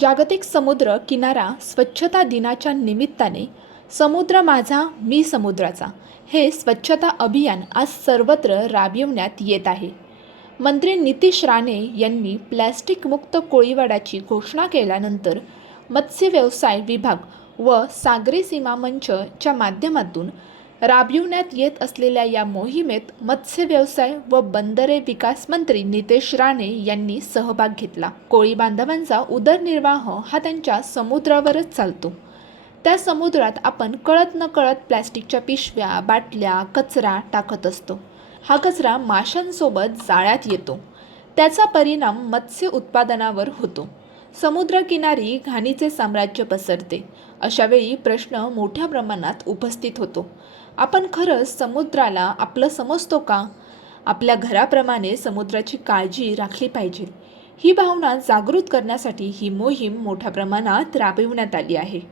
जागतिक समुद्र किनारा स्वच्छता दिनाच्या निमित्ताने समुद्र माझा मी समुद्राचा. हे स्वच्छता अभियान आज सर्वत्र राबविण्यात येत आहे. मंत्री नितीश राणे यांनी प्लॅस्टिकमुक्त कोळीवाडाची घोषणा केल्यानंतर मत्स्य व्यवसाय विभाग व सागरी सीमा मंचच्या माध्यमातून राबविण्यात येत असलेल्या या मोहिमेत मत्स्य व्यवसाय व बंदरे विकास मंत्री नितेश राणे यांनी सहभाग घेतला. कोळी बांधवांचा उदरनिर्वाह हा त्यांच्या समुद्रावरच चालतो. त्या समुद्रात आपण कळत न कळत प्लॅस्टिकच्या पिशव्या बाटल्या कचरा टाकत असतो. हा कचरा माशांसोबत जाळ्यात येतो. त्याचा परिणाम मत्स्य उत्पादनावर होतो. समुद्रकिनारी घाणीचे साम्राज्य पसरते. अशावेळी प्रश्न मोठ्या प्रमाणात उपस्थित होतो. आपण खरंच समुद्राला आपलं समजतो का? आपल्या घराप्रमाणे समुद्राची काळजी राखली पाहिजे. ही भावना जागृत करण्यासाठी ही मोहीम मोठ्या प्रमाणात राबविण्यात आली आहे.